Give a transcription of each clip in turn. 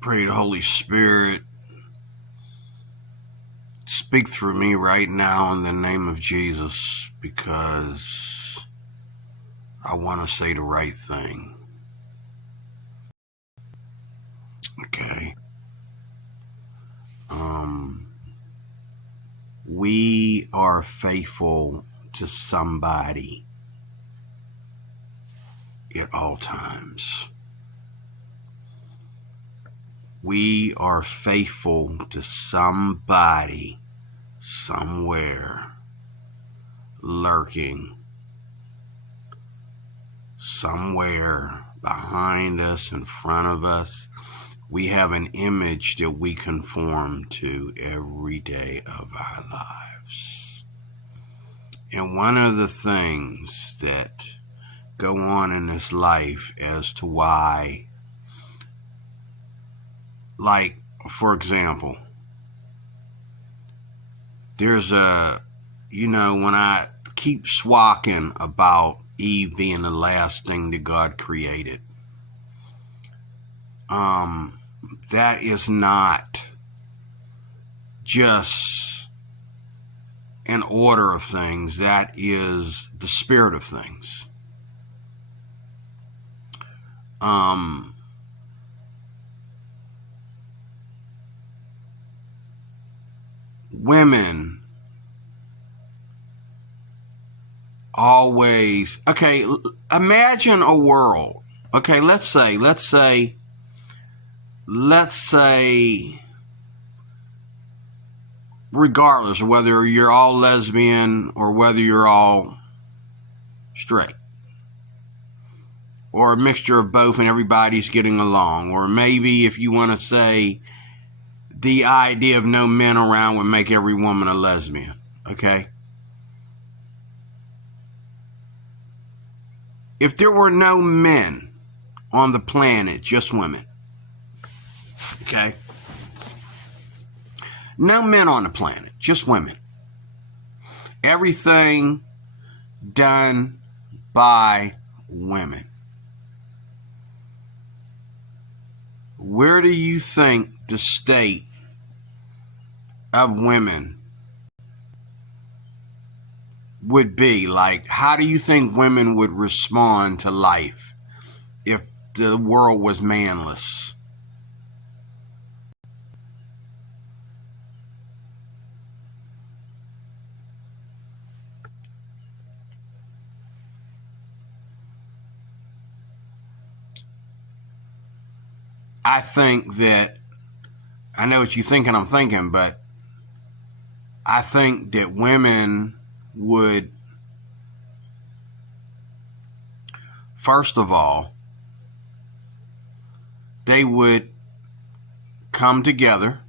Pray the Holy Spirit speak through me right now in the name of Jesus, because I want to say the right thing. Okay. We are faithful to somebody at all times. We are faithful to somebody somewhere, lurking somewhere behind us, in front of us. We have an image that we conform to every day of our lives. And one of the things that go on in this life as to why, like, for example, there's when I keep swacking about Eve being the last thing that God created, that is not just an order of things. That is the spirit of things. Women always, okay, imagine a world. Okay, let's say regardless of whether you're all lesbian or whether you're all straight, or a mixture of both and everybody's getting along, or maybe if you want to say the idea of no men around would make every woman a lesbian, okay? If there were no men on the planet, just women, okay? No men on the planet, just women. Everything done by women. Where do you think the state of women would be? Like, how do you think women would respond to life if the world was manless? I think that, I know what you think and I'm thinking, but I think that women would, first of all, they would come together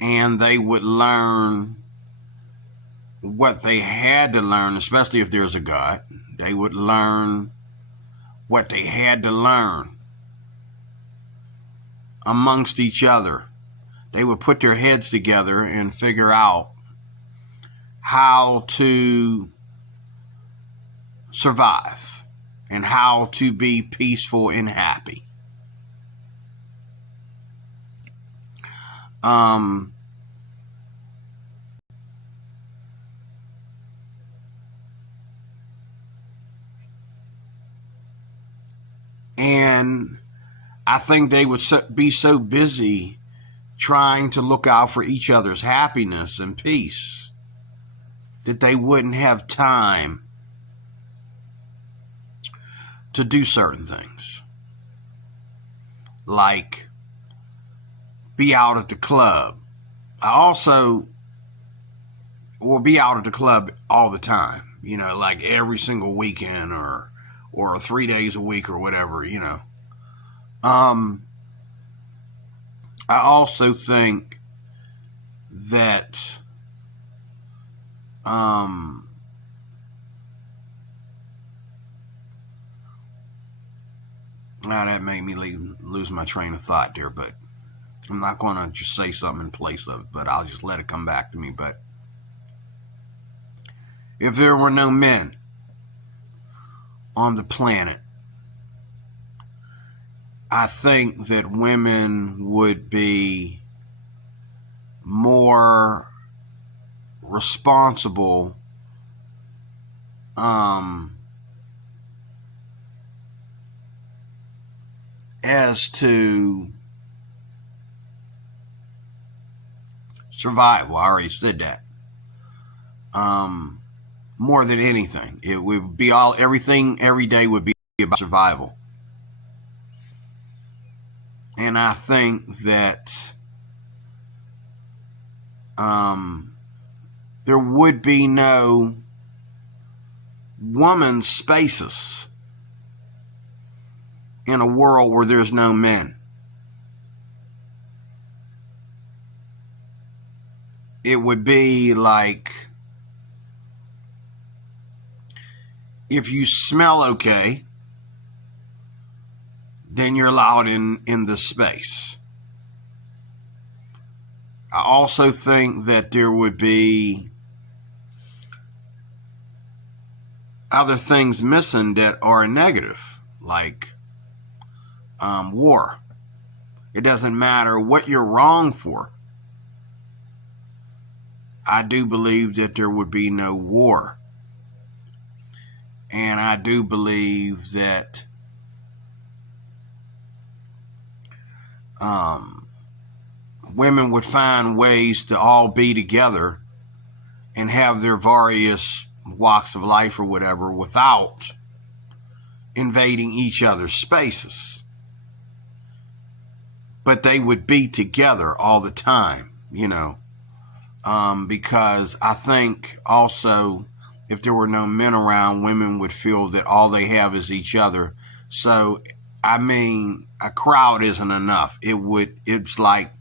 and they would learn what they had to learn, especially if there's a God. They would learn what they had to learn amongst each other. They would put their heads together and figure out how to survive and how to be peaceful and happy. And I think they would be so busy trying to look out for each other's happiness and peace that they wouldn't have time to do certain things. Like be out at the club. I also will be out at the club all the time, like every single weekend or 3 days a week or whatever, I also think that now that made me lose my train of thought there, but I'm not going to just say something in place of it, but I'll just let it come back to me. But if there were no men on the planet, I think that women would be more responsible as to survival. I already said that. More than anything, it would be everything every day would be about survival. And I think that there would be no woman spaces in a world where there's no men. It would be like, if you smell okay, then you're allowed in the space. I also think that there would be other things missing that are negative, like war. It doesn't matter what you're wrong for. I do believe that there would be no war. And I do believe that women would find ways to all be together and have their various walks of life or whatever without invading each other's spaces. But they would be together all the time, because I think also if there were no men around, women would feel that all they have is each other. So, I mean, a crowd isn't enough. It's like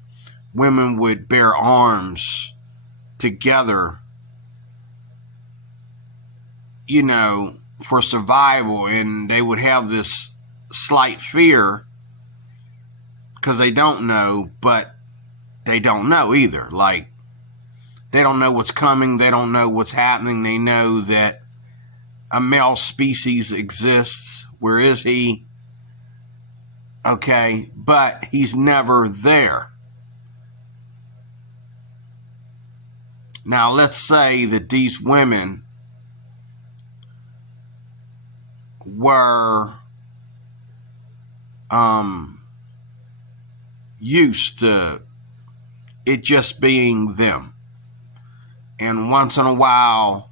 women would bear arms together, for survival, and they would have this slight fear because they don't know, but they don't know either. Like, they don't know what's coming. They don't know what's happening. They know that a male species exists. Where is he? Okay, but he's never there. Now, let's say that these women were used to it just being them. And once in a while,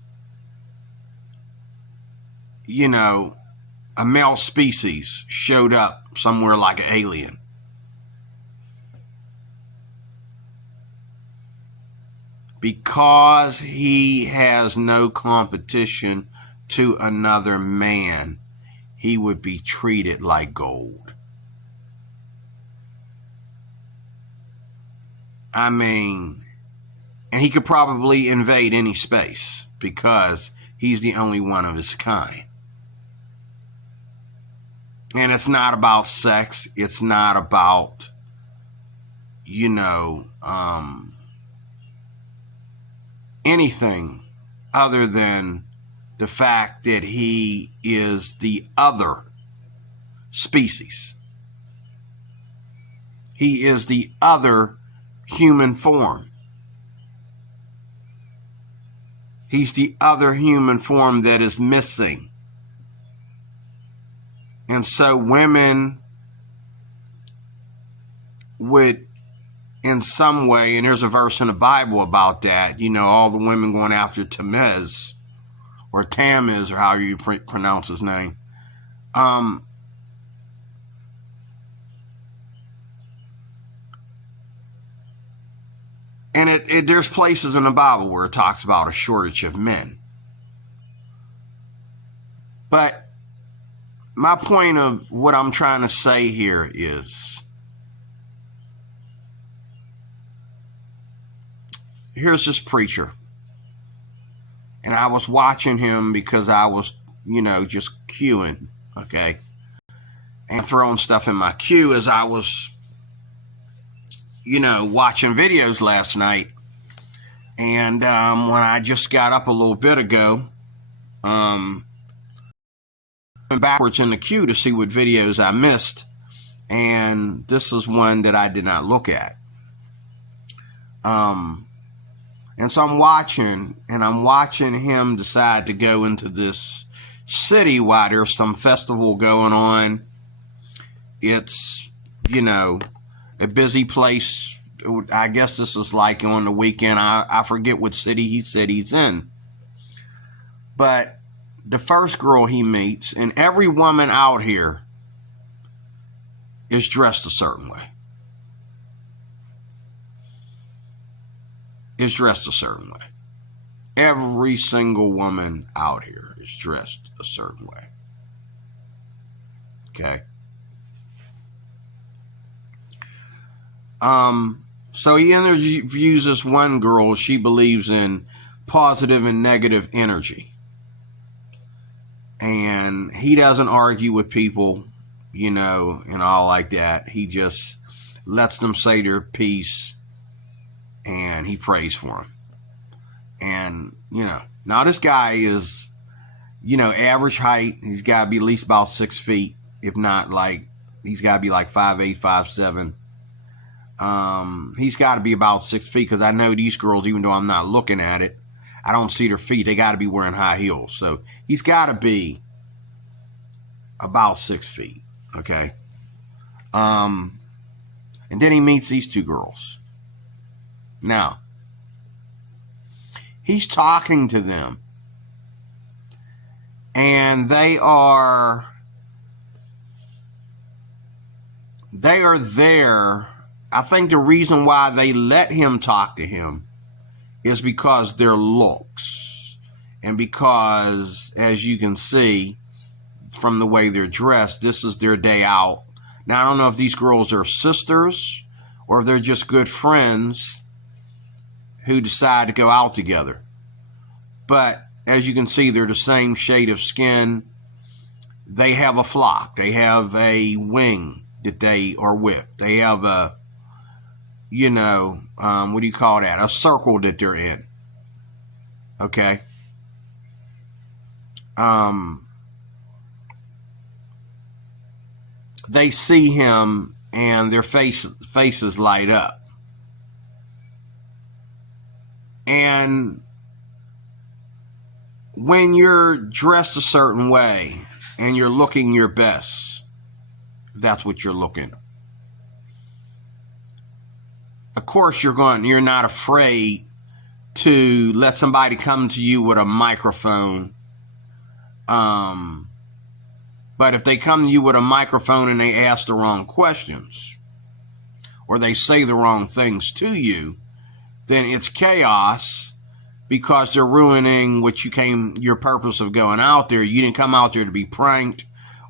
a male species showed up somewhere like an alien. Because he has no competition to another man, he would be treated like gold. I mean, and he could probably invade any space because he's the only one of his kind. And it's not about sex. It's not about, anything other than the fact that he is the other species. He is the other human form. He's the other human form that is missing. And so women would, in some way, and there's a verse in the Bible about that, all the women going after Tammuz, or Tammuz, or however you pronounce his name. And there's places in the Bible where it talks about a shortage of men. But my point of what I'm trying to say here is, here's this preacher. And I was watching him because I was, just queuing, okay? And throwing stuff in my queue as I was, watching videos last night. And when I just got up a little bit ago, went backwards in the queue to see what videos I missed. And this is one that I did not look at. And so I'm watching him decide to go into this city while there's some festival going on. It's, a busy place. I guess this is like on the weekend. I forget what city he said he's in. But the first girl he meets, and every woman out here is dressed a certain way. Is dressed a certain way. Every single woman out here is dressed a certain way. Okay. So he interviews this one girl. She believes in positive and negative energy. And he doesn't argue with people, and all like that. He just lets them say their piece and he prays for them. And, now this guy is, average height. He's got to be at least about 6 feet. If not, he's got to be like 5'8", 5'7". He's got to be about 6 feet, because I know these girls, even though I'm not looking at it, I don't see their feet. They got to be wearing high heels. So he's got to be about 6 feet. Okay. And then he meets these two girls. Now, he's talking to them, and they are there. I think the reason why they let him talk to him is because their looks, and because, as you can see from the way they're dressed, this is their day out. Now, I don't know if these girls are sisters or if they're just good friends who decide to go out together. But as you can see, they're the same shade of skin. They have a flock. They have a wing that they are with. They have a, what do you call that? A circle that they're in. Okay. They see him and their faces light up. And when you're dressed a certain way and you're looking your best, that's what you're looking. Of course, you're not afraid to let somebody come to you with a microphone. But if they come to you with a microphone and they ask the wrong questions, or they say the wrong things to you, then it's chaos, because they're ruining your purpose of going out there. You didn't come out there to be pranked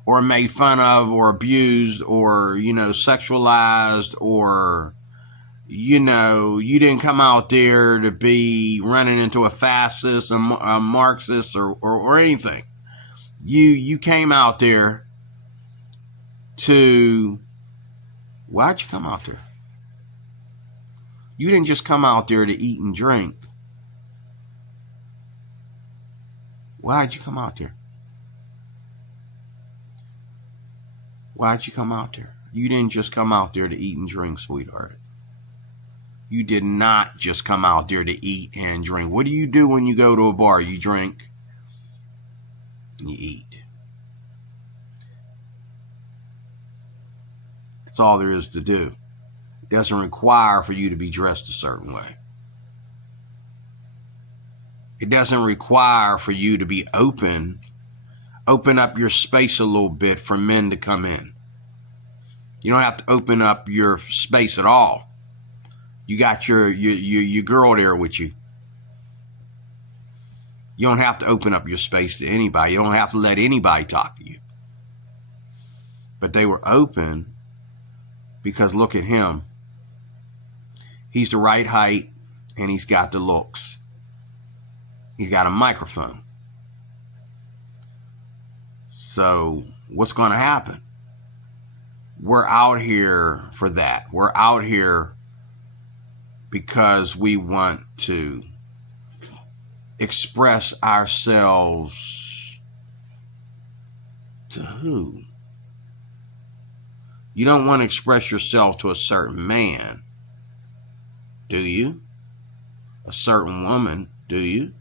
or made fun of or abused or, sexualized, or, you didn't come out there to be running into a fascist, a Marxist, or anything. You came out there to... Why'd you come out there? You didn't just come out there to eat and drink. Why'd you come out there? Why'd you come out there? You didn't just come out there to eat and drink, sweetheart. You did not just come out there to eat and drink. What do you do when you go to a bar? You drink and you eat. That's all there is to do. It doesn't require for you to be dressed a certain way. It doesn't require for you to be open up your space a little bit for men to come in. You don't have to open up your space at all. You got your girl there with you. You don't have to open up your space to anybody. You don't have to let anybody talk to you. But they were open because look at him. He's the right height and he's got the looks. He's got a microphone. So what's going to happen? We're out here for that. We're out here because we want to express ourselves to who? You don't want to express yourself to a certain man, do you? A certain woman, do you?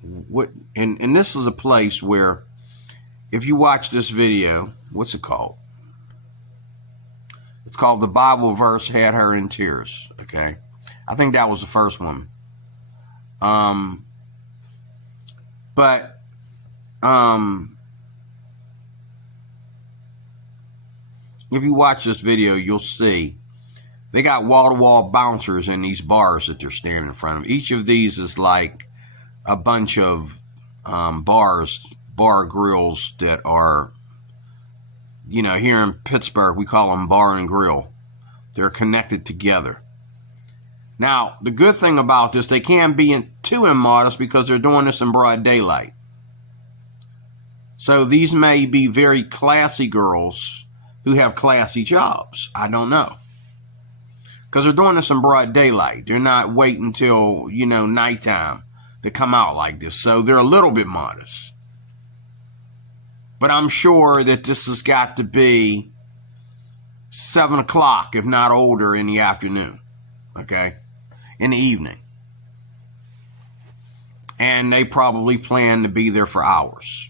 What? And this is a place where, if you watch this video, what's it called? It's called The Bible Verse Had Her in Tears. Okay, I think that was the first one. If you watch this video, you'll see they got wall-to-wall bouncers in these bars that they're standing in front of. Each of these is like a bunch of bar grills that are, here in Pittsburgh, we call them bar and grill. They're connected together. Now, the good thing about this, they can't be too immodest because they're doing this in broad daylight. So these may be very classy girls who have classy jobs. I don't know. Because they're doing this in broad daylight. They're not waiting till, nighttime to come out like this. So they're a little bit modest. But I'm sure that this has got to be 7 o'clock, if not older, in the afternoon. Okay? In the evening. And they probably plan to be there for hours.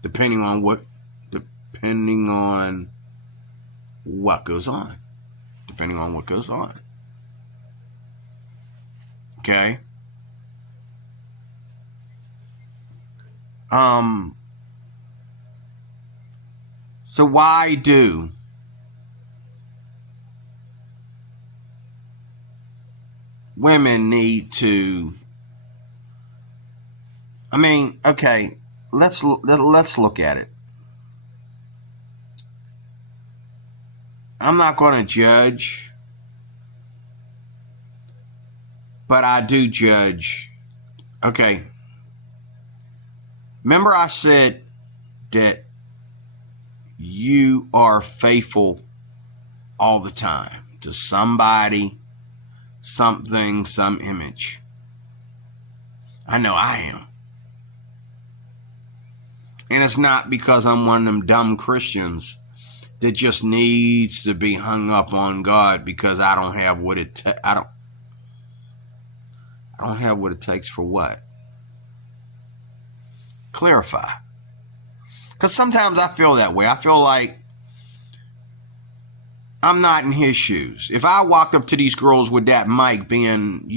Depending on what goes on. Depending on what goes on. Okay? So why do women need to, okay, let's look at it. I'm not going to judge, but I do judge. Okay. Remember I said that you are faithful all the time to somebody, something, some image. I know I am. And it's not because I'm one of them dumb Christians that just needs to be hung up on God because I don't have what it I don't have what it takes for what? Clarify. Because sometimes I feel that way. I feel like I'm not in his shoes. If I walked up to these girls with that mic being,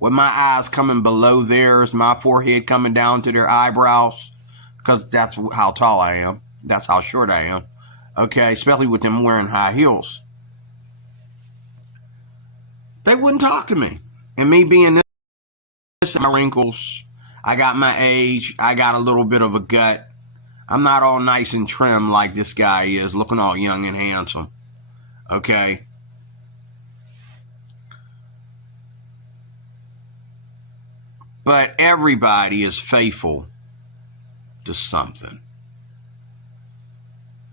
with my eyes coming below theirs, my forehead coming down to their eyebrows, because that's how tall I am. That's how short I am. Okay, especially with them wearing high heels. They wouldn't talk to me. And me being this, my wrinkles, I got my age, I got a little bit of a gut. I'm not all nice and trim like this guy is, looking all young and handsome. Okay? But everybody is faithful to something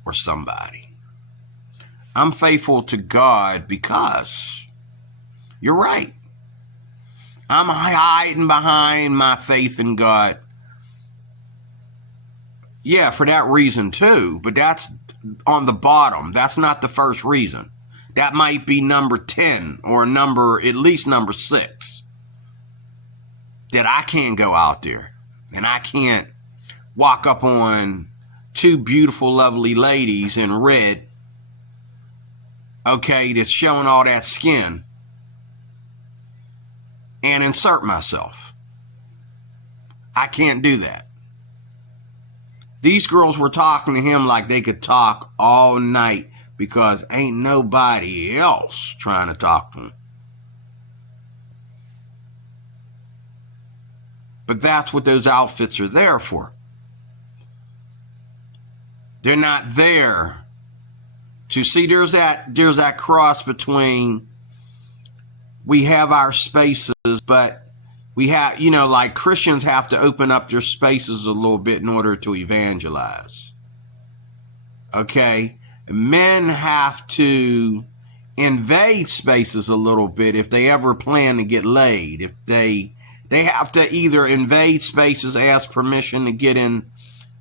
or somebody. I'm faithful to God because you're right. I'm hiding behind my faith in God. Yeah, for that reason too, but that's on the bottom. That's not the first reason. That might be number 10 or at least number 6. That I can't go out there and I can't walk up on 2 beautiful, lovely ladies in red, okay, that's showing all that skin, and insert myself. I can't do that. These girls were talking to him like they could talk all night because ain't nobody else trying to talk to him. But that's what those outfits are there for. They're not there to see. There's that cross between we have our spaces, but we have, like Christians have to open up their spaces a little bit in order to evangelize. Okay? Men have to invade spaces a little bit if they ever plan to get laid. If they have to either invade spaces, ask permission to get in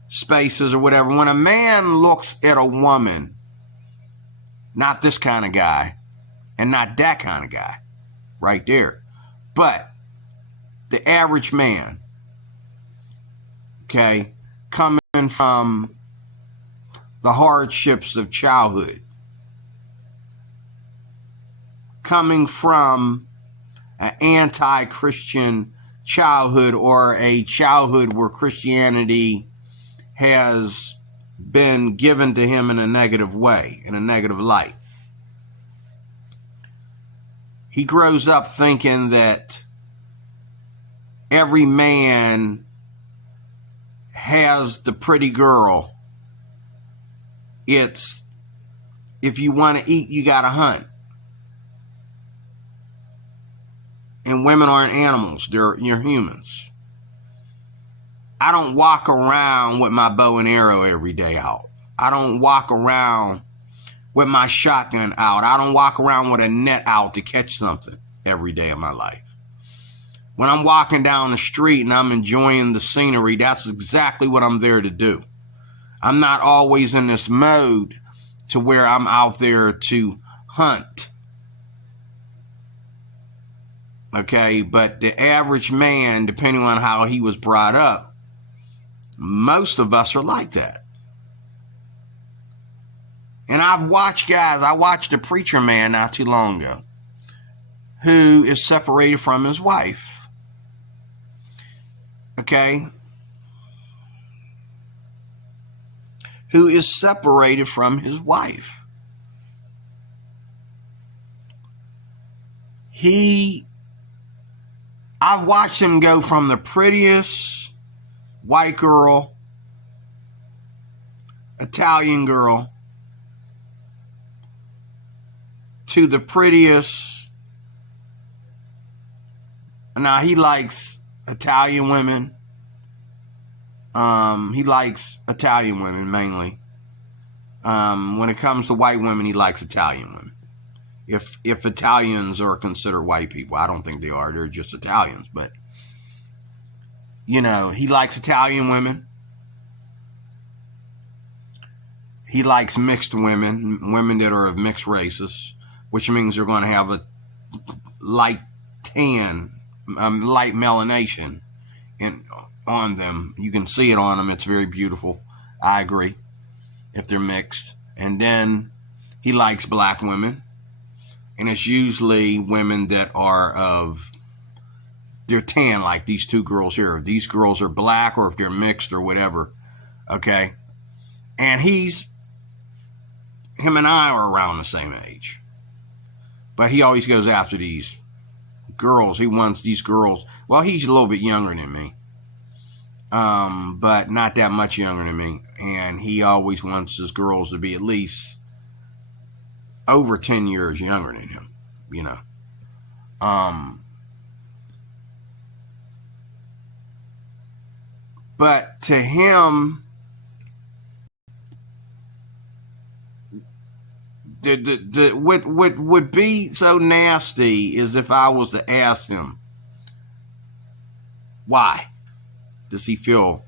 spaces or whatever, when a man looks at a woman, not this kind of guy and not that kind of guy right there, but the average man, okay, coming from the hardships of childhood, coming from an anti-Christian childhood or a childhood where Christianity has been given to him in a negative way, in a negative light. He grows up thinking that every man has the pretty girl. It's, if you want to eat, you got to hunt. And women aren't animals, you're humans. I don't walk around with my bow and arrow every day out. I don't walk around with my shotgun out. I don't walk around with a net out to catch something every day of my life. When I'm walking down the street and I'm enjoying the scenery, that's exactly what I'm there to do. I'm not always in this mode to where I'm out there to hunt. Okay, but the average man, depending on how he was brought up, most of us are like that. And I've watched guys, I watched a preacher man not too long ago who is separated from his wife. Okay? Who is separated from his wife. I've watched him go from the prettiest white girl, Italian girl, to the prettiest. Now he likes Italian women. He likes Italian women mainly. When it comes to white women, he likes Italian women. If Italians are considered white people, I don't think they are. They're just Italians. But, you know, he likes Italian women. He likes mixed women, women that are of mixed races, which means they're going to have a light tan, light melanation on them. You can see it on them. It's very beautiful. I agree. If they're mixed. And then he likes black women. And it's usually women that are they're tan, like these two girls here. If these girls are black or if they're mixed or whatever. Okay. And him and I are around the same age. But he always goes after these girls. He wants these girls. Well, he's a little bit younger than me. But not that much younger than me. And he always wants his girls to be at least over 10 years younger than him, you know. But to him, what would be so nasty is if I was to ask him, why does he feel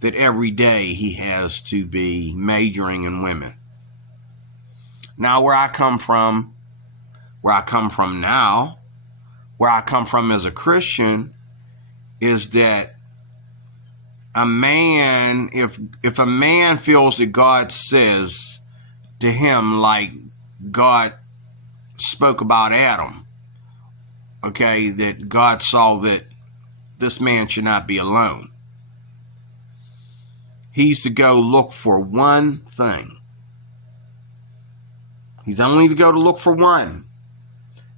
that every day he has to be majoring in women? Now, where I come from now, where I come from as a Christian, is that a man, if a man feels that God says to him, like God spoke about Adam, okay, that God saw that this man should not be alone. He's to go look for one thing. He's only to go to look for one.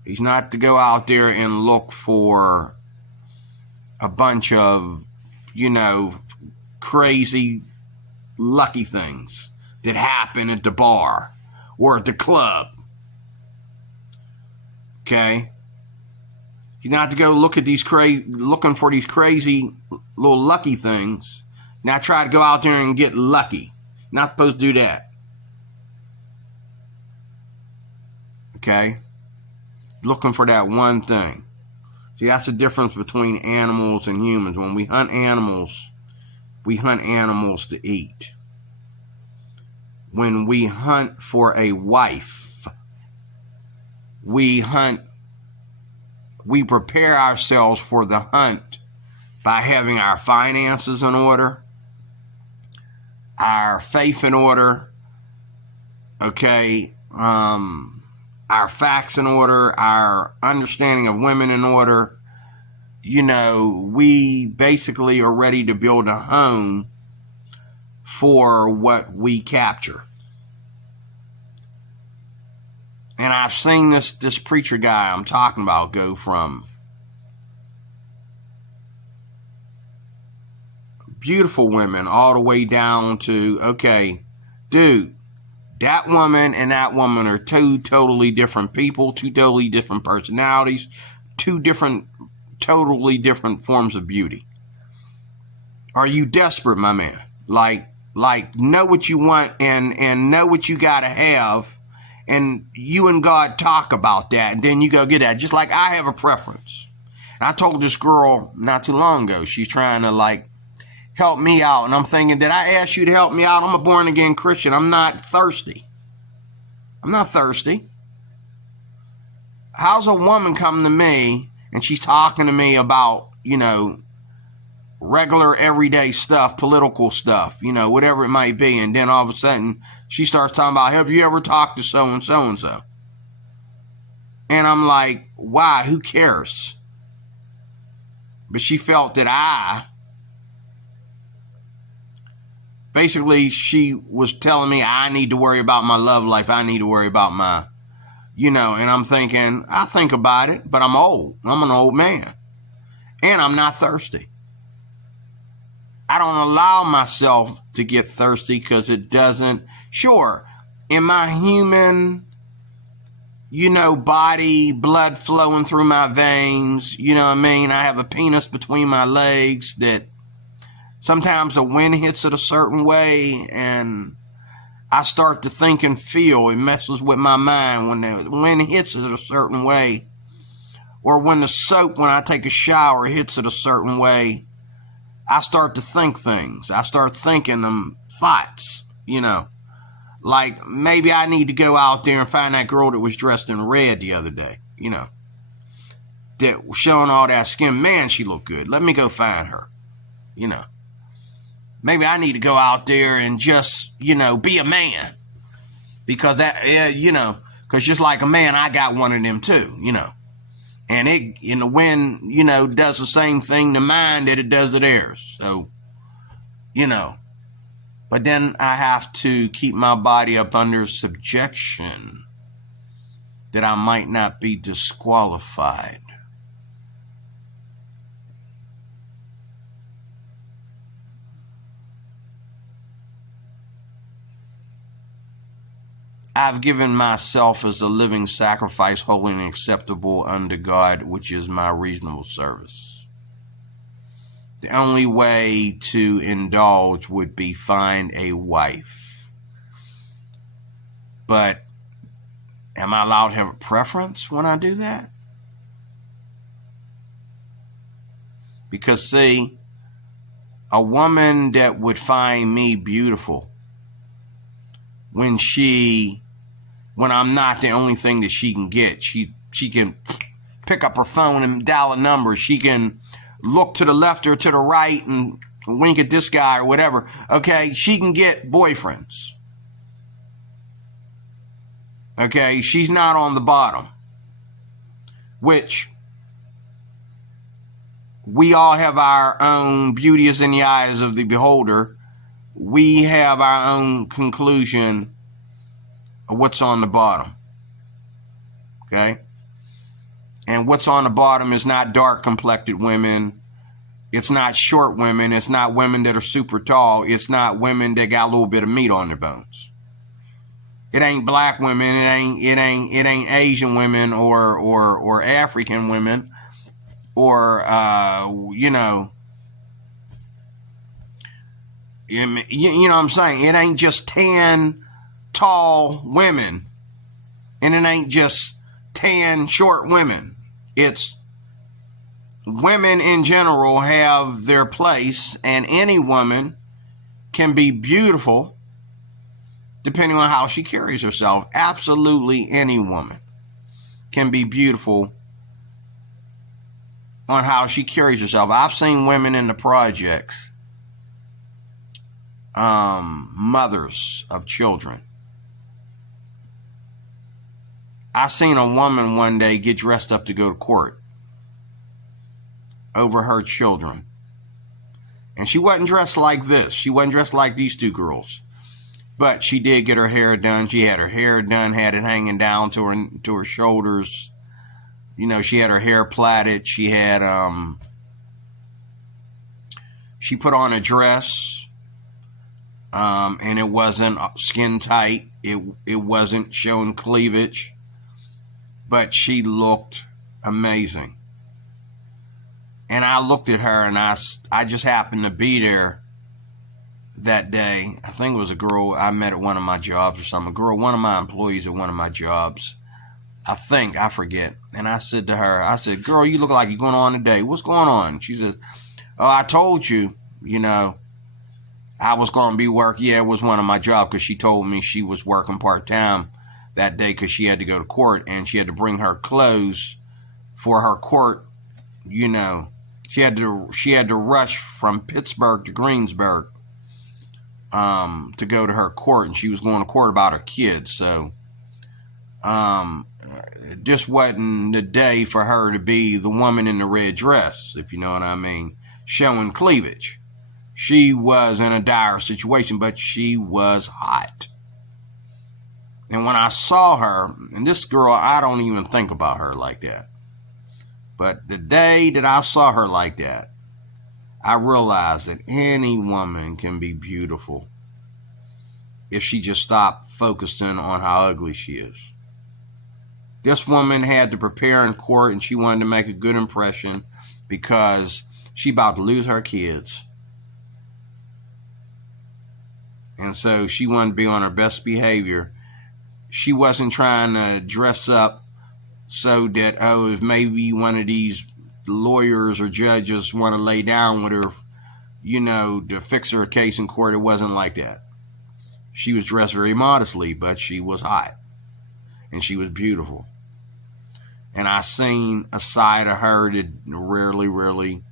He's not to go out there and look for a bunch of, you know, crazy, lucky things that happen at the bar or at the club. Okay? He's not to go look at looking for these crazy little lucky things. Now try to go out there and get lucky. Not supposed to do that. Okay? Looking for that one thing. See, that's the difference between animals and humans. When we hunt animals, We hunt animals to eat. When we hunt for a wife, we prepare ourselves for the hunt by having our finances in order, our faith in order, okay, our facts in order, our understanding of women in order. We basically are ready to build a home for what we capture. And I've seen this preacher guy I'm talking about go from beautiful women all the way down to, okay, dude, that woman and that woman are two totally different people, two totally different personalities, totally different forms of beauty. Are you desperate, my man? Like know what you want and know what you gotta have, and you and God talk about that, and then you go get that. Just like I have a preference. And I told this girl not too long ago, she's trying to help me out, and I'm thinking, did I ask you to help me out? I'm a born again Christian. I'm not thirsty. How's a woman come to me and she's talking to me about, regular everyday stuff, political stuff, whatever it might be, and then all of a sudden she starts talking about, have you ever talked to so and so and so? And I'm like, why? Who cares? But she felt that basically she was telling me I need to worry about my love life. I need to worry about my, and I'm thinking, I think about it, but I'm old. I'm an old man. And I'm not thirsty. I don't allow myself to get thirsty because it doesn't. Sure, in my human, body, blood flowing through my veins, I have a penis between my legs that sometimes the wind hits it a certain way and I start to think and feel. It messes with my mind when the wind hits it a certain way. Or when the soap, when I take a shower, hits it a certain way. I start to think things. I start thinking them thoughts, Like maybe I need to go out there and find that girl that was dressed in red the other day, that was showing all that skin. Man, she looked good. Let me go find her, Maybe I need to go out there and just, be a man. Because because just like a man, I got one of them too, And it, in the wind, does the same thing to mine that it does to theirs. So, but then I have to keep my body up under subjection that I might not be disqualified. I've given myself as a living sacrifice, holy and acceptable unto God, which is my reasonable service. The only way to indulge would be find a wife. But am I allowed to have a preference when I do that? Because see, a woman that would find me beautiful when I'm not the only thing that she can get. She can pick up her phone and dial a number. She can look to the left or to the right and wink at this guy or whatever. Okay, she can get boyfriends. Okay, she's not on the bottom. Which we all have our own beauty is in the eyes of the beholder. We have our own conclusion of what's on the bottom. Okay? And what's on the bottom is not dark complected women. It's not short women. It's not women that are super tall. It's not women that got a little bit of meat on their bones. It ain't black women. It ain't Asian women or African women or you know what I'm saying? It ain't just 10 tall women, and it ain't just 10 short women. It's women in general have their place, and any woman can be beautiful depending on how she carries herself. Absolutely any woman can be beautiful on how she carries herself. I've seen women in the projects, mothers of children. I seen a woman one day get dressed up to go to court over her children. And she wasn't dressed like this. She wasn't dressed like these two girls. But she did get her hair done. She had her hair done, had it hanging down to her shoulders. You know, she had her hair plaited. She had she put on a dress, and it wasn't skin tight. It wasn't showing cleavage, but she looked amazing. And I looked at her, and I just happened to be there that day. I think it was a girl I met at one of my jobs or something. A girl, one of my employees at one of my jobs. I forget. And I said to her, I said, girl, you look like you're going on today. What's going on? She says, oh, I told you, you know, I was going to be working. Yeah, it was one of my jobs, because she told me she was working part-time that day because she had to go to court, and she had to bring her clothes for her court, you know. She had to rush from Pittsburgh to Greensburg to go to her court, and she was going to court about her kids. So it just wasn't the day for her to be the woman in the red dress, if you know what I mean, showing cleavage. She was in a dire situation, but she was hot. And when I saw her, and this girl, I don't even think about her like that. But the day that I saw her like that, I realized that any woman can be beautiful if she just stopped focusing on how ugly she is. This woman had to prepare in court, and she wanted to make a good impression because she about to lose her kids. And so she wanted to be on her best behavior. She wasn't trying to dress up so that, oh, if maybe one of these lawyers or judges want to lay down with her, you know, to fix her case in court. It wasn't like that. She was dressed very modestly, but she was hot. And she was beautiful. And I seen a side of her that rarely,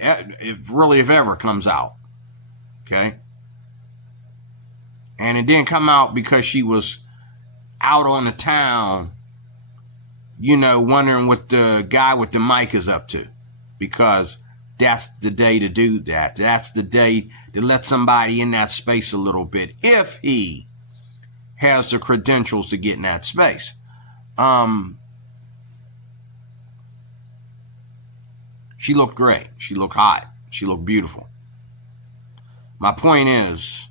if ever, comes out. Okay? And it didn't come out because she was out on the town, you know, wondering what the guy with the mic is up to. Because that's the day to do that. That's the day to let somebody in that space a little bit, if he has the credentials to get in that space. She looked great. She looked hot. She looked beautiful. My point is,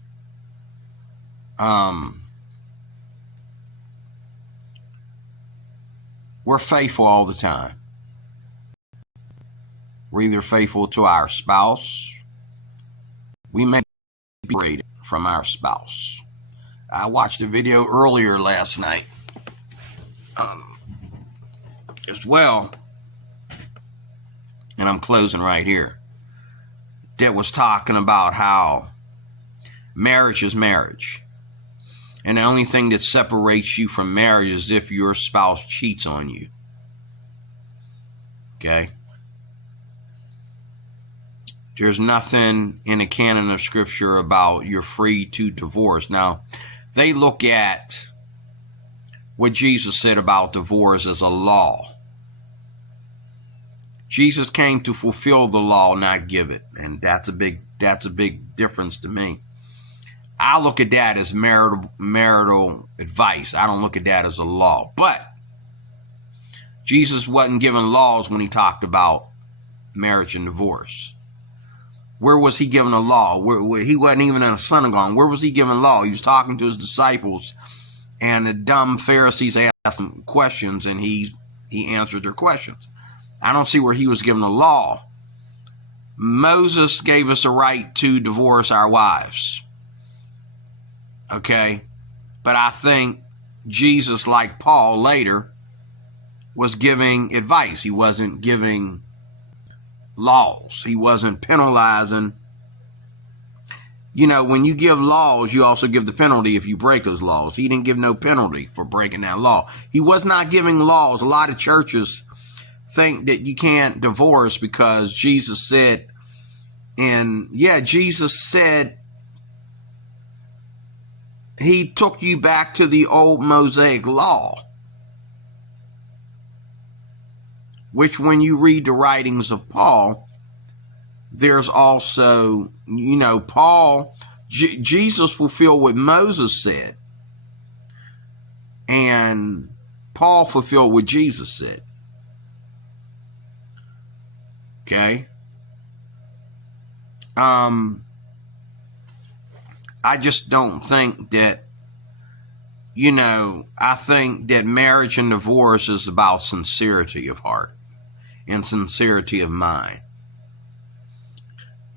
we're faithful all the time. We're either faithful to our spouse. We may be separated from our spouse. I watched a video earlier last night as well, and I'm closing right here, that was talking about how marriage is marriage. And the only thing that separates you from marriage is if your spouse cheats on you. Okay? There's nothing in the canon of Scripture about you're free to divorce. Now, they look at what Jesus said about divorce as a law. Jesus came to fulfill the law, not give it. And that's a big difference to me. I look at that as marital advice. I don't look at that as a law. But Jesus wasn't giving laws when he talked about marriage and divorce. Where was he giving a law? He wasn't even in a synagogue. Where was he giving law? He was talking to his disciples, and the dumb Pharisees asked him questions, and he answered their questions. I don't see where he was giving a law. Moses gave us the right to divorce our wives. Okay? But I think Jesus, like Paul later, was giving advice. He wasn't giving laws. He wasn't penalizing. When you give laws, you also give the penalty if you break those laws. He didn't give no penalty for breaking that law. He was not giving laws. A lot of churches think that you can't divorce because Jesus said, Jesus said he took you back to the old Mosaic law, which when you read the writings of Paul, there's also, Jesus fulfilled what Moses said, and Paul fulfilled what Jesus said. Okay? I just don't think that, I think that marriage and divorce is about sincerity of heart and sincerity of mind.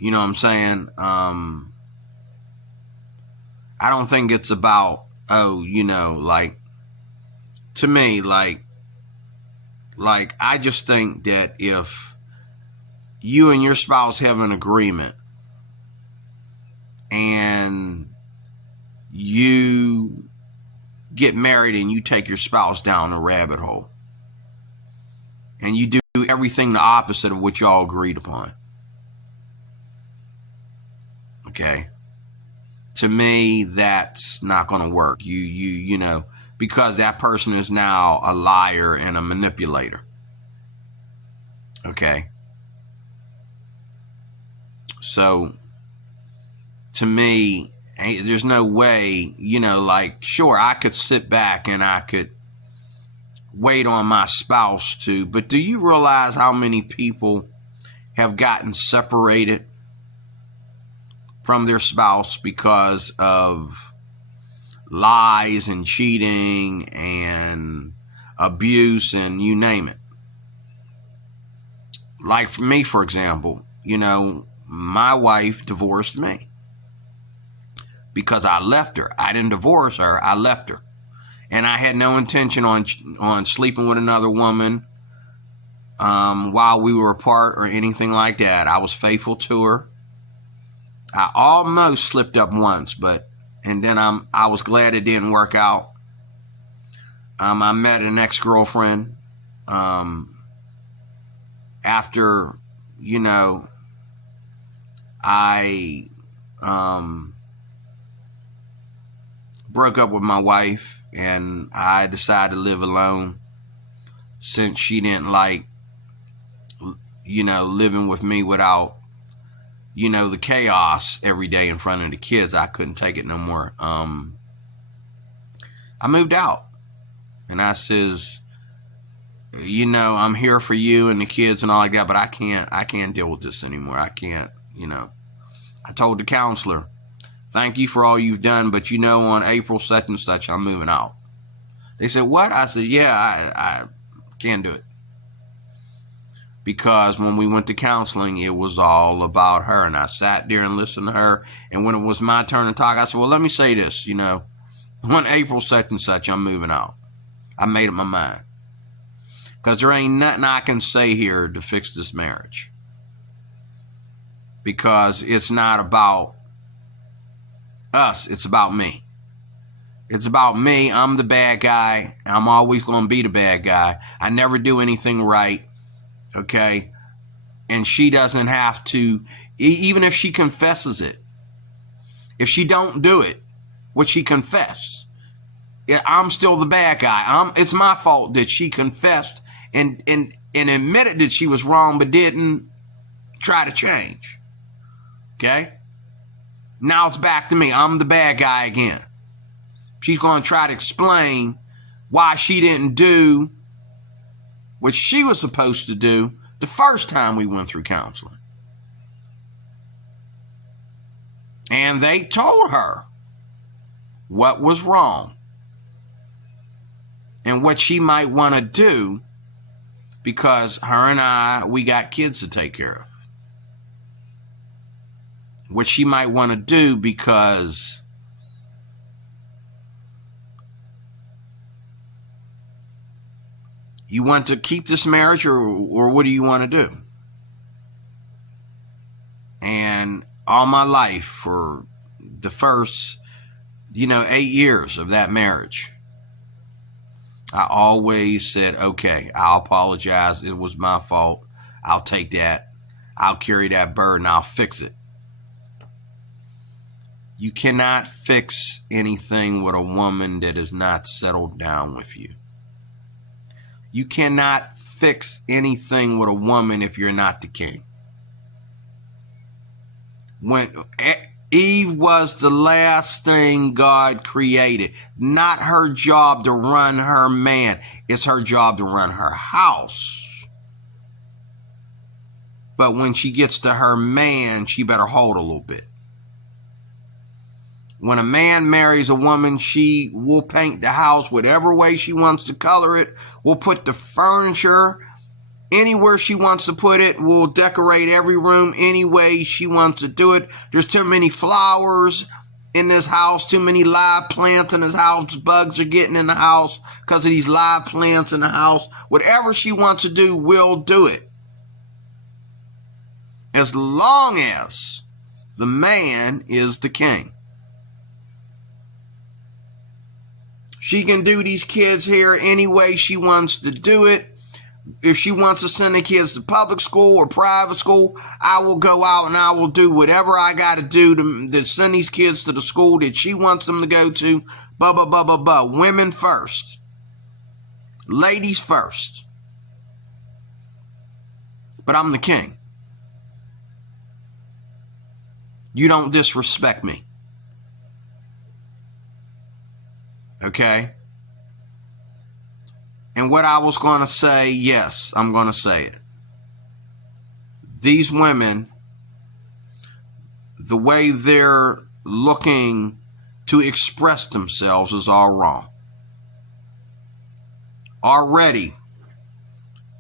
You know what I'm saying? I don't think it's about, to me, I just think that if you and your spouse have an agreement and you get married and you take your spouse down a rabbit hole and you do everything the opposite of what y'all agreed upon, okay, to me, that's not going to work. Because that person is now a liar and a manipulator. Okay. So, to me, there's no way, sure, I could sit back and I could wait on my spouse to, but do you realize how many people have gotten separated from their spouse because of lies and cheating and abuse and you name it? Like for me, for example, my wife divorced me because I left her. I didn't divorce her. I left her. And I had no intention on sleeping with another woman while we were apart or anything like that. I was faithful to her. I almost slipped up once, and then I was glad it didn't work out. I met an ex-girlfriend after, I broke up with my wife and I decided to live alone since she didn't like, living with me without, the chaos every day in front of the kids. I couldn't take it no more. I moved out and I says, I'm here for you and the kids and all like that, but I can't deal with this anymore. I can't, I told the counselor, thank you for all you've done, but on April such and such, I'm moving out. They said, what? I said, yeah, I can't do it. Because when we went to counseling, it was all about her. And I sat there and listened to her. And when it was my turn to talk, I said, well, let me say this, on April such and such, I'm moving out. I made up my mind. Because there ain't nothing I can say here to fix this marriage. Because it's not about us. It's about me. It's about me. I'm the bad guy. I'm always going to be the bad guy. I never do anything right. Okay? And she doesn't have to, even if she confesses it. If she don't do it, what she confessed, I'm still the bad guy. It's my fault that she confessed and admitted that she was wrong, but didn't try to change. Okay? Now it's back to me. I'm the bad guy again. She's going to try to explain why she didn't do what she was supposed to do the first time we went through counseling. And they told her what was wrong and what she might want to do because her and we got kids to take care of. What she might want to do because you want to keep this marriage or what do you want to do? And all my life, for the first, 8 years of that marriage, I always said, okay, I'll apologize. It was my fault. I'll take that. I'll carry that burden. I'll fix it. You cannot fix anything with a woman that is not settled down with you. You cannot fix anything with a woman if you're not the king. When Eve was the last thing God created, not her job to run her man. It's her job to run her house. But when she gets to her man, she better hold a little bit. When a man marries a woman, she will paint the house whatever way she wants to color it. Will put the furniture anywhere she wants to put it. Will decorate every room any way she wants to do it. There's too many flowers in this house, too many live plants in this house. Bugs are getting in the house because of these live plants in the house. Whatever she wants to do, we'll do it. As long as the man is the king. She can do these kids' hair any way she wants to do it. If she wants to send the kids to public school or private school, I will go out and I will do whatever I got to do to send these kids to the school that she wants them to go to. Blah, blah, blah, blah, blah. Women first. Ladies first. But I'm the king. You don't disrespect me. Okay? And what I was going to say, yes, I'm going to say it. These women, the way they're looking to express themselves is all wrong. Already,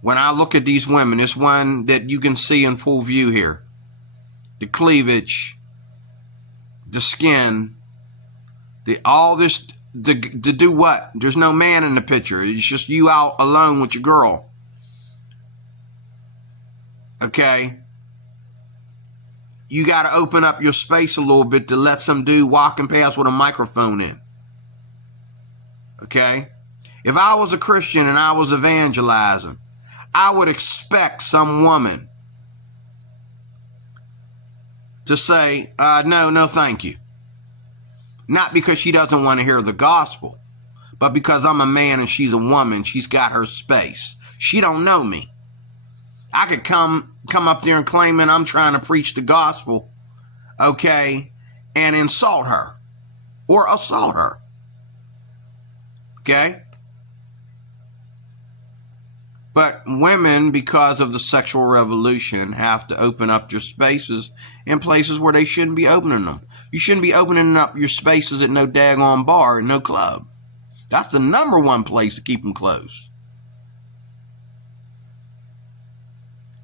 when I look at these women, this one that you can see in full view here, the cleavage, the skin, all this, to do what? There's no man in the picture. It's just you out alone with your girl. Okay? You got to open up your space a little bit to let some dude walking past with a microphone in. Okay? If I was a Christian and I was evangelizing, I would expect some woman to say, no, thank you. Not because she doesn't want to hear the gospel, but because I'm a man and she's a woman. She's got her space. She don't know me. I could come up there and claim I'm trying to preach the gospel, okay, and insult her or assault her. Okay? But women, because of the sexual revolution, have to open up your spaces in places where they shouldn't be opening them. You shouldn't be opening up your spaces at no daggone bar and no club. That's the number one place to keep them closed.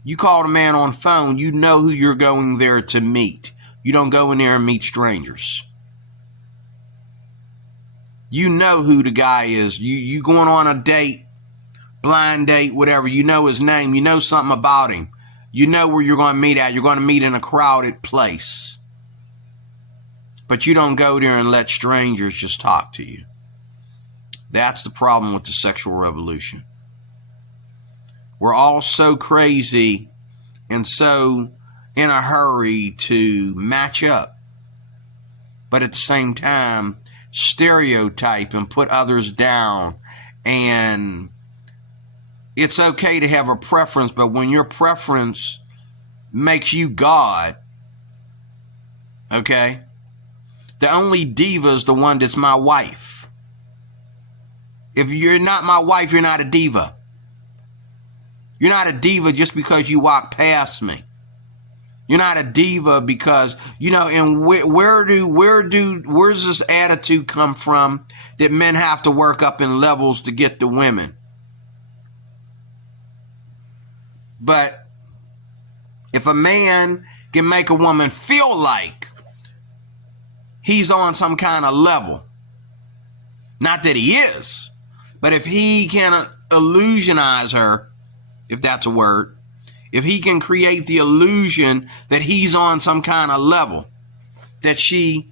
You call a man on phone, you know who you're going there to meet. You don't go in there and meet strangers. You know who the guy is. You going on a date, blind date, whatever. You know his name. You know something about him. You know where you're going to meet at. You're going to meet in a crowded place. But you don't go there and let strangers just talk to you. That's the problem with the sexual revolution. We're all so crazy and so in a hurry to match up. But at the same time, stereotype and put others down. And it's okay to have a preference, but when your preference makes you God, okay? The only diva is the one that's my wife. If you're not my wife, you're not a diva. You're not a diva just because you walk past me. You're not a diva because, and where's this attitude come from that men have to work up in levels to get the women? But if a man can make a woman feel like he's on some kind of level, not that he is, but if he can illusionize her, if that's a word, if he can create the illusion that he's on some kind of level that she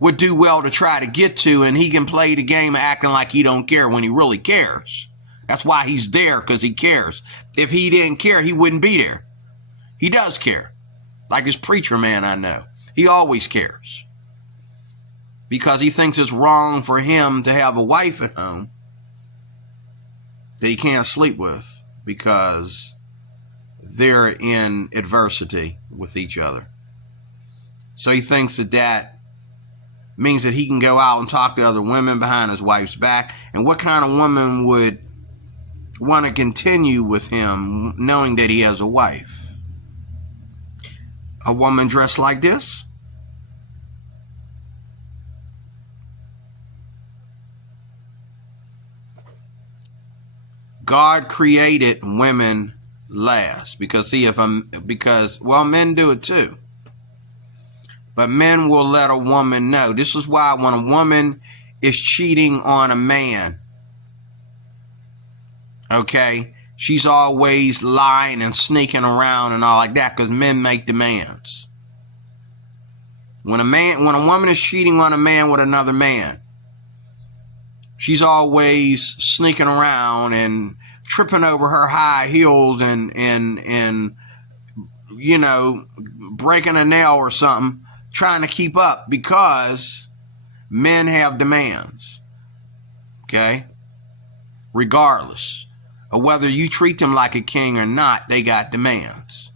would do well to try to get to, and he can play the game acting like he don't care when he really cares. That's why he's there, because he cares. If he didn't care, he wouldn't be there. He does care. Like this preacher man I know. He always cares. Because he thinks it's wrong for him to have a wife at home that he can't sleep with because they're in adversity with each other. So he thinks that means that he can go out and talk to other women behind his wife's back. And what kind of woman would want to continue with him knowing that he has a wife? A woman dressed like this? God created women last because men do it too. But men will let a woman know. This is why when a woman is cheating on a man, okay, she's always lying and sneaking around and all like that because men make demands. When a woman is cheating on a man with another man, she's always sneaking around and tripping over her high heels and you know, breaking a nail or something, trying to keep up because men have demands. Okay? Regardless of whether you treat them like a king or not, they got demands.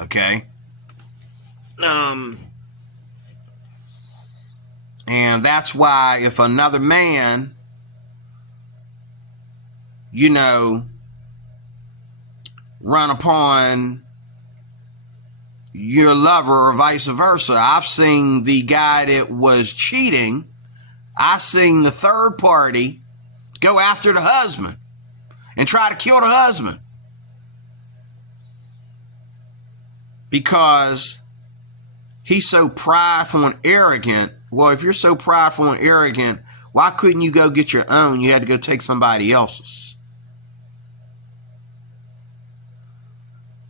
Okay? And that's why if another man, you know, run upon your lover or vice versa. I've seen the guy that was cheating, I've seen the third party go after the husband and try to kill the husband because he's so prideful and arrogant. Well, if you're so prideful and arrogant, why couldn't you go get your own? You had to go take somebody else's.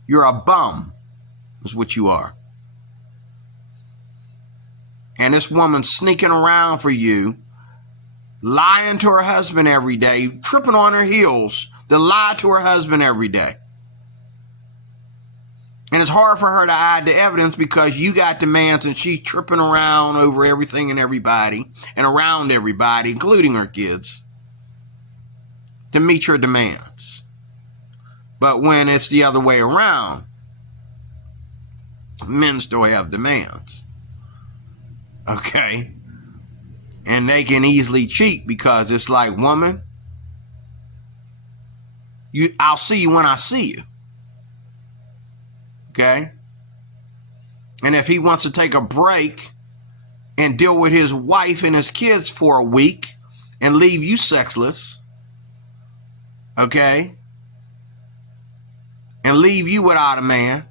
You're a bum, is what you are. And this woman's sneaking around for you, lying to her husband every day, tripping on her heels to lie to her husband every day. And it's hard for her to hide the evidence because you got demands and she's tripping around over everything and everybody and around everybody, including her kids, to meet your demands. But when it's the other way around, men still have demands. Okay? And they can easily cheat because it's like, woman, I'll see you when I see you. Okay? And if he wants to take a break and deal with his wife and his kids for a week and leave you sexless, okay, and leave you without a man,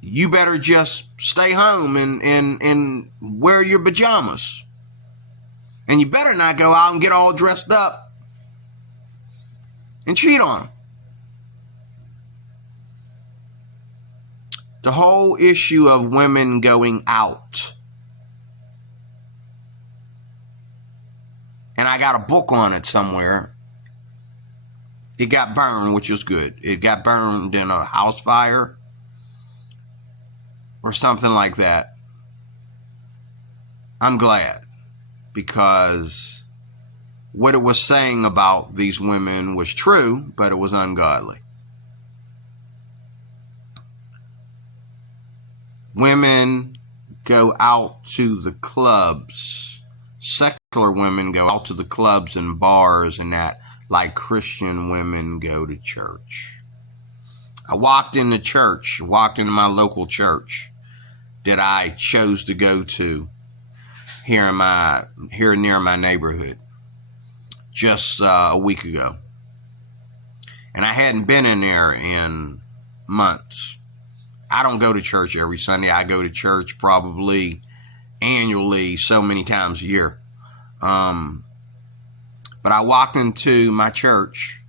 you better just stay home and wear your pajamas. And you better not go out and get all dressed up and cheat on him. The whole issue of women going out, and I got a book on it somewhere. It got burned, which is good. It got burned in a house fire or something like that. I'm glad, because what it was saying about these women was true, but it was ungodly. Women go out to the clubs. Secular women go out to the clubs and bars and that, like Christian women go to church. I walked into my local church that I chose to go to here near my neighborhood just a week ago. And I hadn't been in there in months. I don't go to church every Sunday. I go to church probably annually so many times a year. But I walked into my church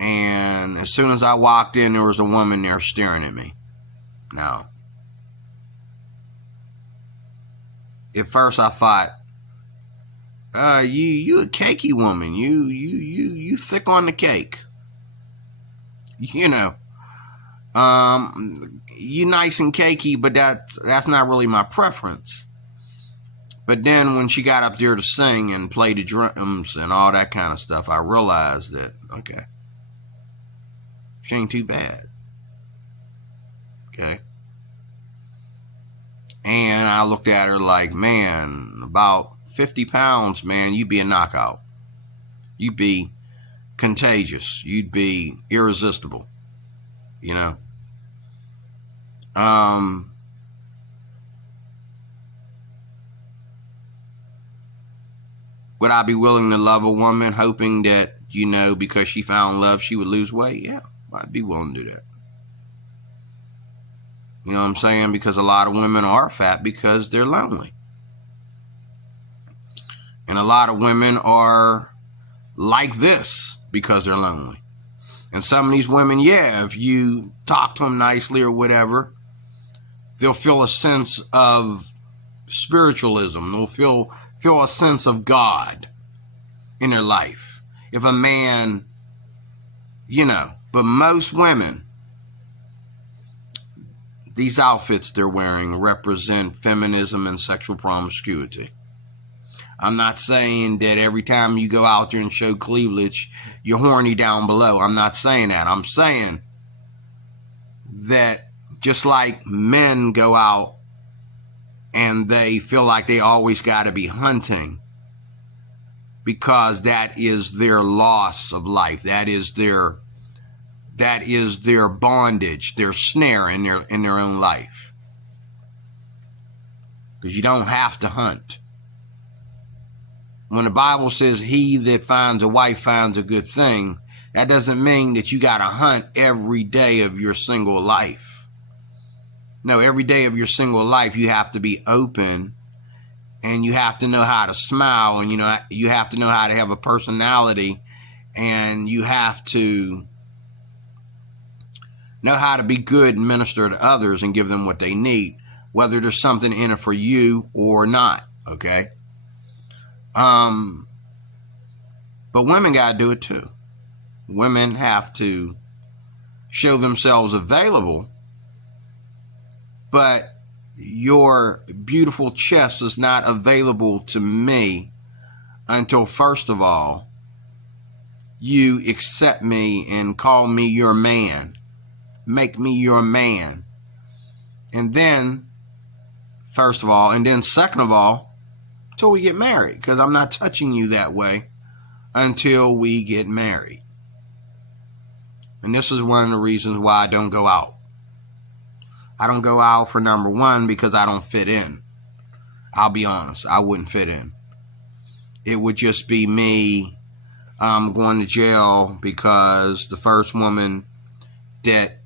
And as soon as I walked in, there was a woman there staring at me. Now, at first I thought, you a cakey woman. You thick on the cake. You know, you nice and cakey, but that's not really my preference. But then when she got up there to sing and play the drums and all that kind of stuff, I realized that, okay, she ain't too bad. Okay. And I looked at her like, man, about 50 pounds, man, you'd be a knockout. You'd be contagious. You'd be irresistible. You know? Would I be willing to love a woman hoping that, you know, because she found love, she would lose weight? Yeah, I'd be willing to do that. You know what I'm saying? Because a lot of women are fat because they're lonely. And a lot of women are like this because they're lonely. And some of these women, yeah, if you talk to them nicely or whatever, they'll feel a sense of spiritualism. They'll feel a sense of God in their life. If a man, you know, but most women, these outfits they're wearing represent feminism and sexual promiscuity. I'm not saying that every time you go out there and show cleavage, you're horny down below. I'm not saying that. I'm saying that just like men go out and they feel like they always got to be hunting because that is their loss of life. That is their bondage, their snare in their own life. Because you don't have to hunt. When the Bible says he that finds a wife finds a good thing, that doesn't mean that you got to hunt every day of your single life. No, every day of your single life, you have to be open and you have to know how to smile and, you know, you have to know how to have a personality and you have to know how to be good and minister to others and give them what they need, whether there's something in it for you or not, okay? But women got to do it too. Women have to show themselves available, but your beautiful chest is not available to me until, first of all, you accept me and call me your man. Make me your man. And then, first of all, and then second of all, until we get married, because I'm not touching you that way until we get married. And this is one of the reasons why I don't go out. I don't go out for number one because I don't fit in. I'll be honest, I wouldn't fit in. It would just be me going to jail because the first woman that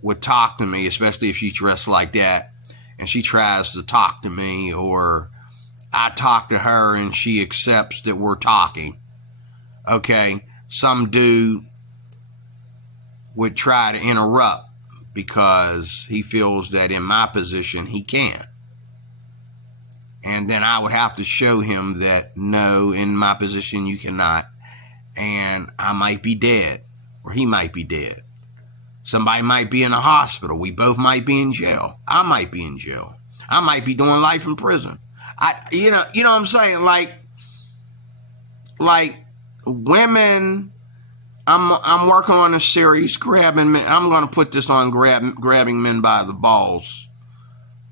would talk to me, especially if she dressed like that, and she tries to talk to me, or I talk to her and she accepts that we're talking. Okay, some dude would try to interrupt because he feels that in my position he can. And then I would have to show him that no, in my position you cannot. And I might be dead, or he might be dead. Somebody might be in a hospital. We both might be in jail. I might be in jail. I might be doing life in prison. You know what I'm saying? Like women, I'm working on a series, grabbing men. I'm going to put this on grabbing men by the balls.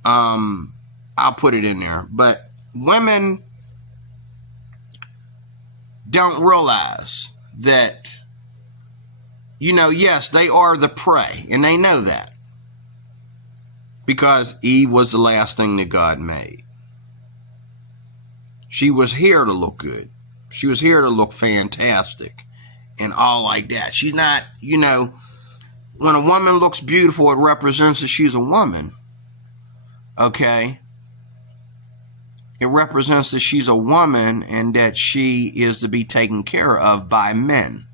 I'll put it in there. But women don't realize that, you know, yes, they are the prey, and they know that. Because Eve was the last thing that God made. She was here to look good. She was here to look fantastic and all like that. She's not, you know, when a woman looks beautiful, it represents that she's a woman. Okay? It represents that she's a woman and that she is to be taken care of by men.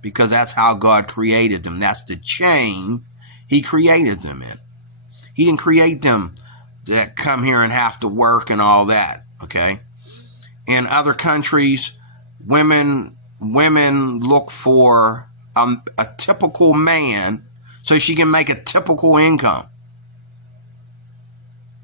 because that's how God created them. That's the chain he created them in. He didn't create them that come here and have to work and all that, okay? In other countries, women look for a typical man so she can make a typical income.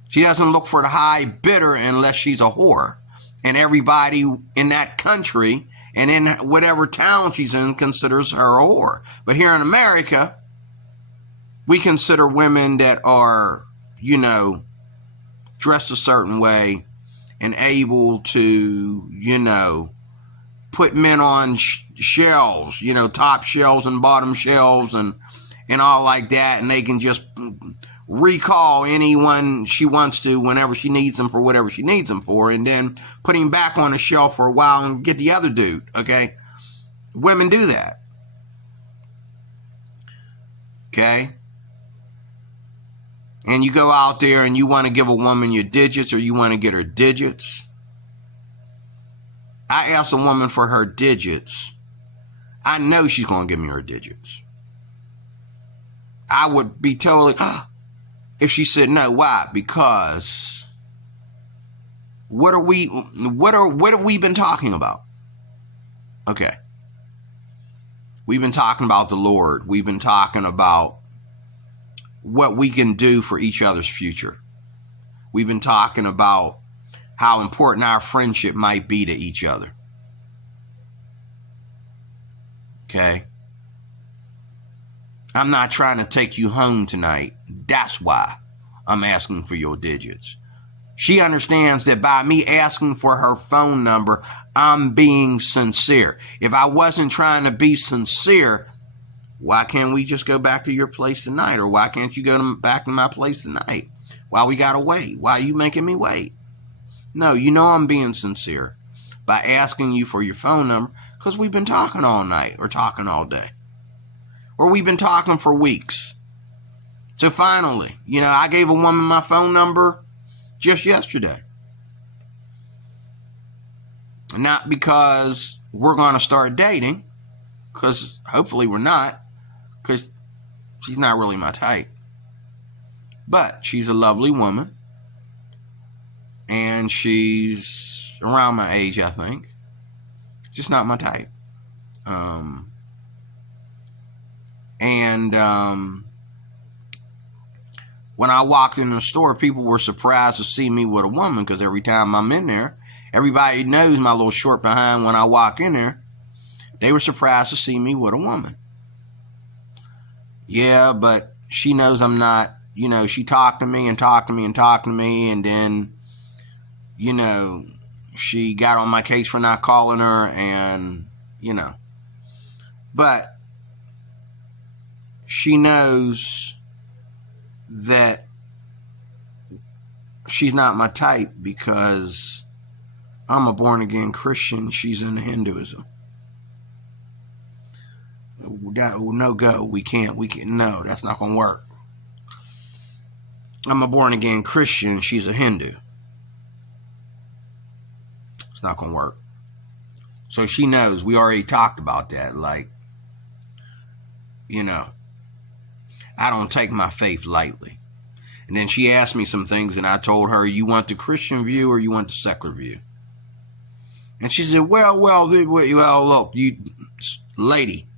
She doesn't look for the high bidder unless she's a whore. And everybody in that country and in whatever town she's in considers her a whore. But here in America, we consider women that are, dressed a certain way and able to, put men on shelves, top shelves and bottom shelves and all like that. And they can just recall anyone she wants to whenever she needs them for whatever she needs them for, and then put him back on the shelf for a while and get the other dude, okay? Women do that. Okay? And you go out there and you want to give a woman your digits, or you want to get her digits. I asked a woman for her digits. I know she's going to give me her digits. I would be totally... if she said no. Why? Because what have we been talking about? Okay. We've been talking about the Lord. We've been talking about what we can do for each other's future. We've been talking about how important our friendship might be to each other. Okay. I'm not trying to take you home tonight. That's why I'm asking for your digits. She understands that by me asking for her phone number, I'm being sincere. If I wasn't trying to be sincere, why can't we just go back to your place tonight? Or why can't you go back to my place tonight? Why we gotta wait? Why are you making me wait? No, I'm being sincere by asking you for your phone number because we've been talking all night or talking all day. Or we've been talking for weeks. So finally, I gave a woman my phone number just yesterday. Not because we're going to start dating, because hopefully we're not, because she's not really my type. But she's a lovely woman. And she's around my age, I think. Just not my type. When I walked in the store, people were surprised to see me with a woman, because every time I'm in there, everybody knows my little short behind when I walk in there. They were surprised to see me with a woman. Yeah, but she knows I'm not, she talked to me and talked to me and talked to me, and then, she got on my case for not calling her, and, But she knows that she's not my type because I'm a born-again Christian. She's in Hinduism. No go. We can't. No, that's not going to work. I'm a born-again Christian. She's a Hindu. It's not going to work. So she knows. We already talked about that. I don't take my faith lightly. And then she asked me some things, and I told her, you want the Christian view or you want the secular view? And she said, well, look, you lady,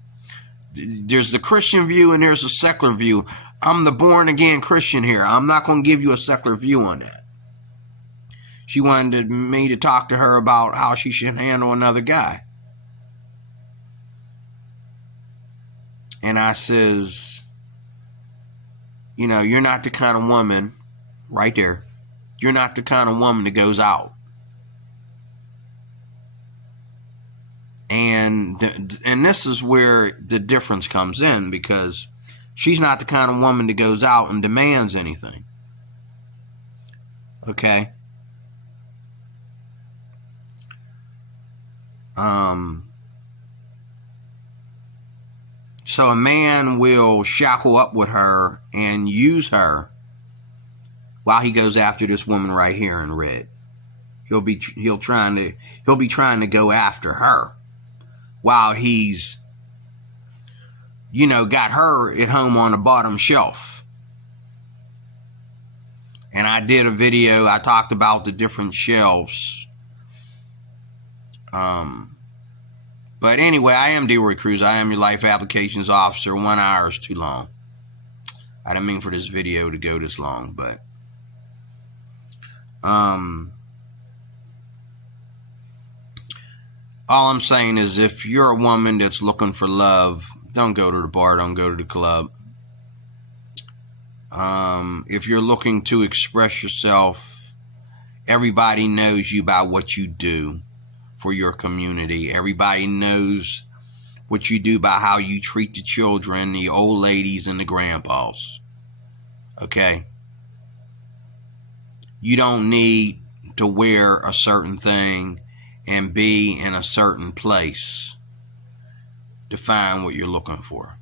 there's the Christian view and there's the secular view. I'm the born again Christian here. I'm not going to give you a secular view on that. She wanted me to talk to her about how she should handle another guy. And I says, you're not the kind of woman, right there, you're not the kind of woman that goes out. And this is where the difference comes in, because she's not the kind of woman that goes out and demands anything. Okay? So a man will shackle up with her and use her while he goes after this woman right here in red. He'll be trying to go after her while he's got her at home on the bottom shelf. And I did a video, I talked about the different shelves. But anyway, I am Delroy Cruz. I am your life applications officer. 1 hour is too long. I didn't mean for this video to go this long, but all I'm saying is, if you're a woman that's looking for love, don't go to the bar, don't go to the club. If you're looking to express yourself, everybody knows you by what you do for your community. Everybody knows what you do by how you treat the children, the old ladies, and the grandpas. Okay? You don't need to wear a certain thing and be in a certain place to find what you're looking for.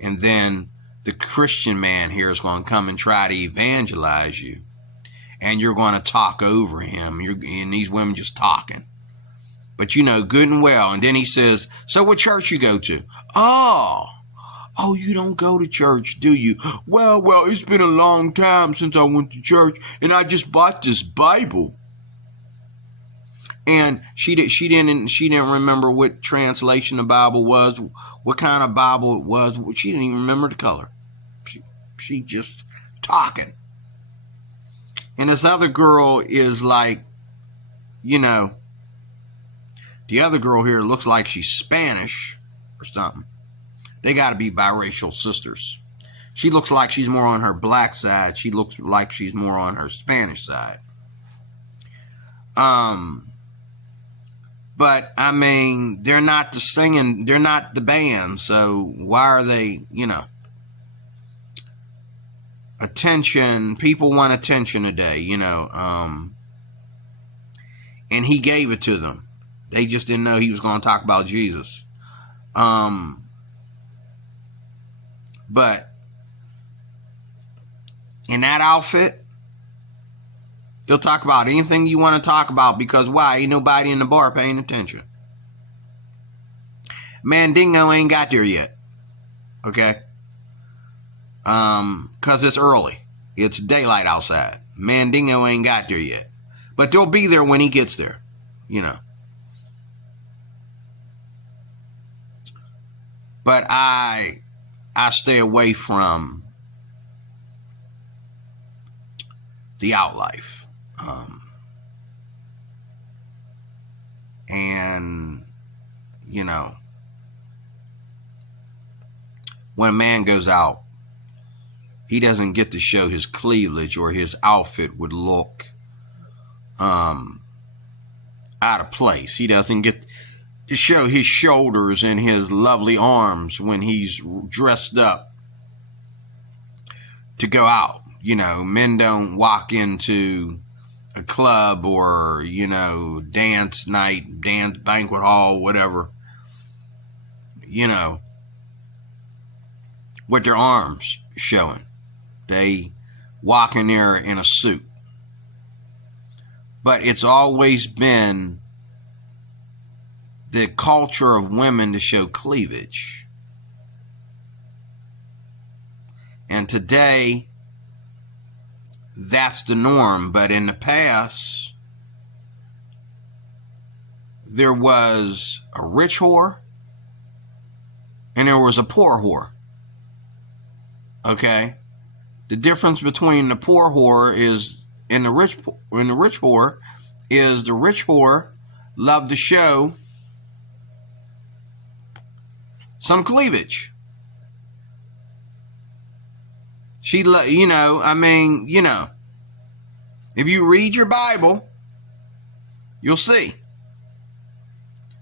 And then the Christian man here is going to come and try to evangelize you, and you're going to talk over him. And these women just talking, but good and well. And then he says, so what church you go to? Oh, you don't go to church, do you? Well, it's been a long time since I went to church, and I just bought this Bible. And she didn't remember what translation the Bible was, what kind of Bible it was. She didn't even remember the color. She just talking. And this other girl is like, the other girl here looks like she's Spanish or something. They got to be biracial sisters. She looks like she's more on her black side. She looks like she's more on her Spanish side. But, I mean, they're not the singing, they're not the band, so why are they, attention, people want attention today, and he gave it to them. They just didn't know he was going to talk about Jesus. But, in that outfit, they'll talk about anything you want to talk about, because why? Ain't nobody in the bar paying attention. Mandingo ain't got there yet. Okay? Because it's early. It's daylight outside. Mandingo ain't got there yet. But they'll be there when he gets there. But I stay away from the outlife. And when a man goes out, he doesn't get to show his cleavage, or his outfit would look out of place. He doesn't get to show his shoulders and his lovely arms when he's dressed up to go out. Men don't walk into a club or, dance night, dance banquet hall, whatever, with their arms showing. They walk in there in a suit. But it's always been the culture of women to show cleavage. And today, that's the norm. But in the past, there was a rich whore and there was a poor whore. Okay? The difference between the poor whore and the rich whore is the rich whore loved to show some cleavage. She, if you read your Bible, you'll see.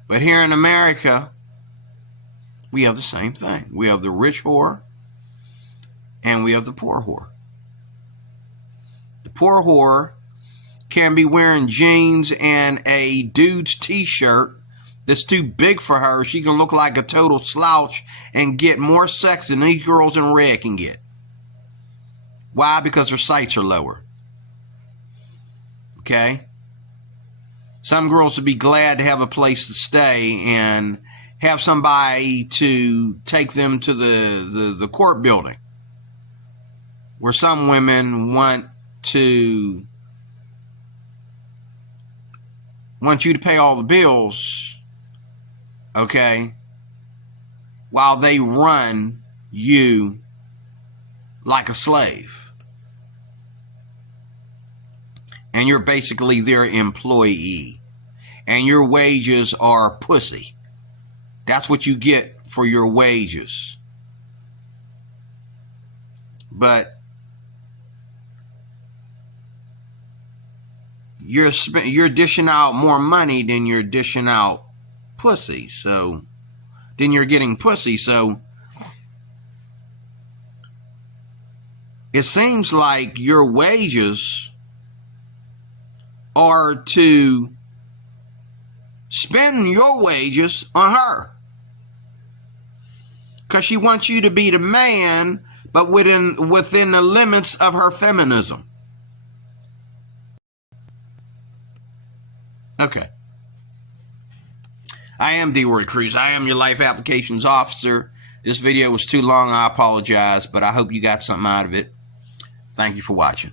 But here in America, we have the same thing. We have the rich whore and we have the poor whore. The poor whore can be wearing jeans and a dude's t-shirt that's too big for her. She can look like a total slouch and get more sex than these girls in red can get. Why? Because their sights are lower. Okay? Some girls would be glad to have a place to stay and have somebody to take them to the court building, where some women want you to pay all the bills, okay, while they run you like a slave. And you're basically their employee. And your wages are pussy. That's what you get for your wages. But you're dishing out more money than you're dishing out pussy. So then you're getting pussy. So it seems like your wages are to spend your wages on her, because she wants you to be the man, but within the limits of her feminism. Okay. I am D-Word Cruz. I am your life applications officer. This video was too long. I apologize, but I hope you got something out of it. Thank you for watching.